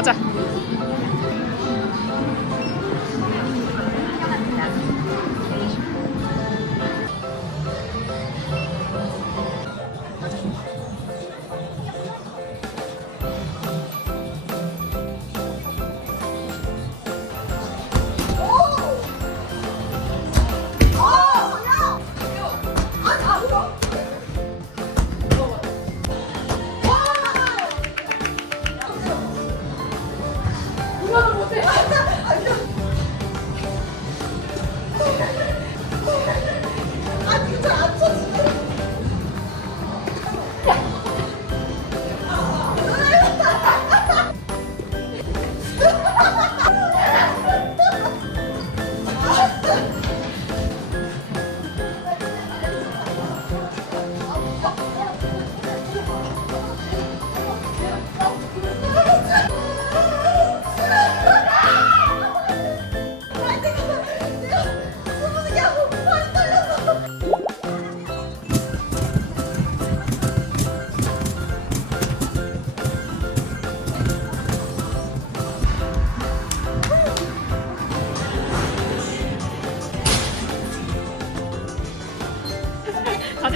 가자.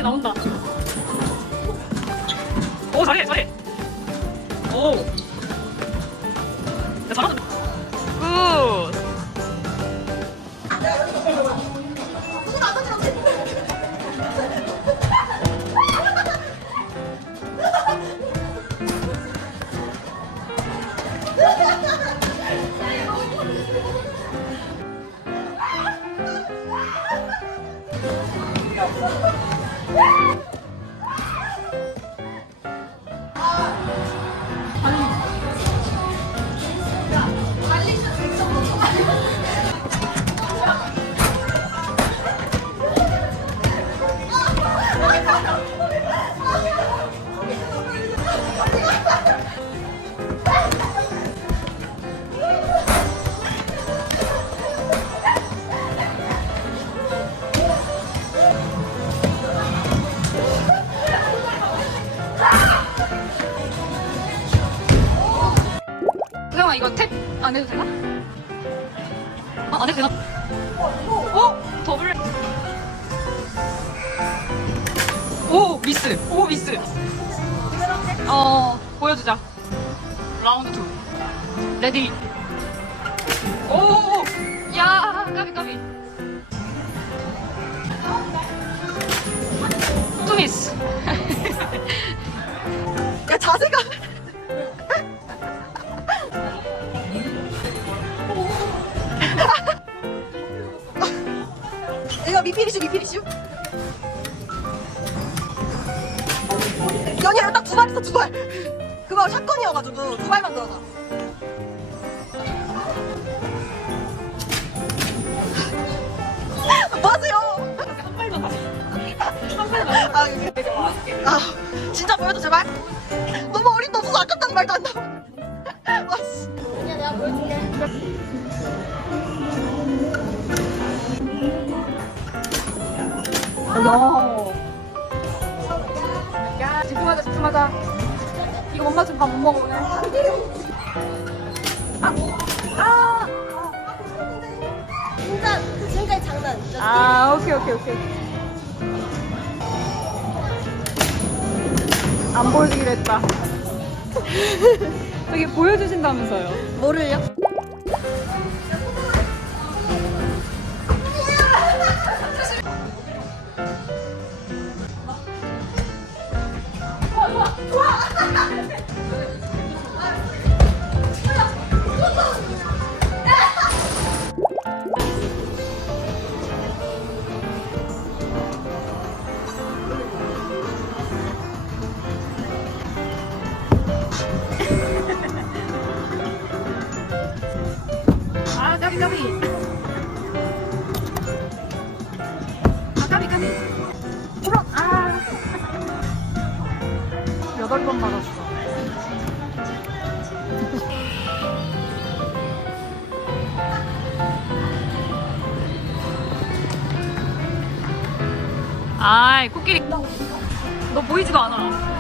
나온다. 오 잘해 잘해. 오. 수경아 이거 탭 안 해도 되나? 어, 안 해도 되나? 어? 더블 오 미스. 오 미스. 어 보여주자. 라운드 2 레디. 오야 까비 까비. 투 미스. 야 자세가. 이거 미피리슈 미피리슈 연희야 딱두발 있어 두발. 그거 샷건이어가지고 두 발만 들어가 뭐하세요? 한 발만 다시 아, 아 진짜 보여줘 제발. 너무 어림도 없어서 아깝다는 말도 안 나와. 와, 씨. 야 집중하자 집중하자 이거 못 맞으면 밥못 먹어 오늘 아, 진짜 그 지금까지 장난 아니죠? 아 오케이 오케이 오케이. 안 보여주기로 했다. 여기 보여주신다면서요? 뭐를요? 8번 받았어. 아이, 코끼리. 너 보이지도 않아.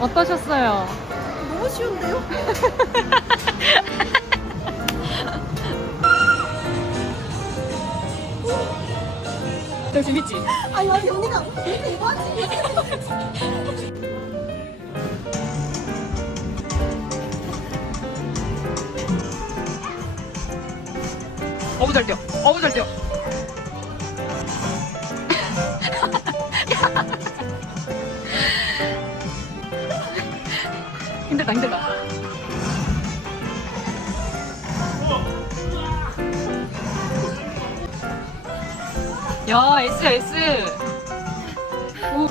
어떠셨어요? 너무 쉬운데요? 너 재밌지? 아니 아니 언니가 언니가 이거 하지 어우 잘 뛰어. 어우 잘 뛰어. 힘들다 힘들다. 야 S S. 오.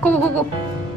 고고고고.